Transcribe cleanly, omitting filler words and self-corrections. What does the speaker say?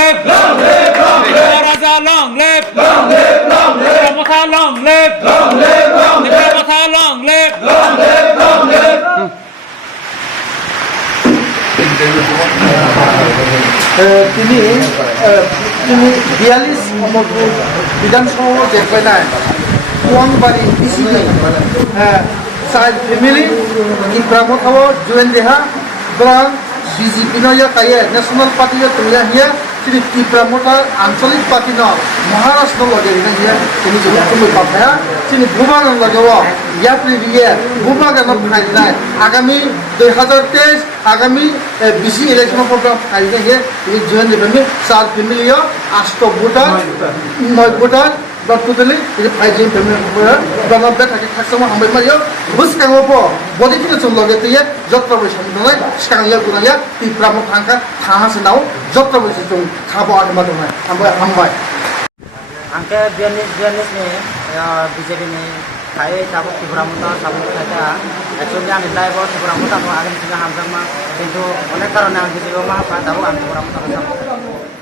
Long live, long live. Raja, long live. Long live, long live. Pramotha, long live. Long live, long live. Pramotha, long live. Long live, long live. তিনি 42 নম্বর বিধানসভা দেখবেন কুয়াংবাড়ি বিসিকে child family ইব্রাহিমথাও জুয়েন দেহা ব্রাং BJP নয় কায়ে national party তুলে হিয়া তিনি ইব্রাহিমথা আঞ্চলিক party ন মহারাষ্ট্র লগে হিয়া তিনি তুমি পাঠায়া তিনি ভূবাগান লাগেও ইয়াত্রী দিয়ে ভূবাগান ফাইনাল আগামী 2023 আগামী বিসি ইলেকশন প্রোগ্রাম ফাইনাল হিয়া তিনি জুয়েন দেবেন চার ফ্যামিলিও 8 ভোটার 9 ভোটার টোটালি ফাইজিং ফ্যামিলি বানাবে থাকে থাকসামা হামবাই মারিও বুসকাঙ্গপ বডি ফিনেশন লগে তুইয়া যত্র বৈশাখ নয় সিকাঙ্গিয়া গুনাইয়া ইব্রাহিম থাঙ্কা থাহাসে নাও যত্র বৈশাখ जों খাবো আদমা দङ हामबाय आंके बियानिस ने बीजेपी ने खाए ताबो त्रिपुरामुता साबु खाया एक्चुअली आंनि लाइफआव त्रिपुरामुता आगोन सिगां हामजामा किन्तु अनेक कारणे आं बीजेपी मा हाफा ताबो आं त्रिपुरामुता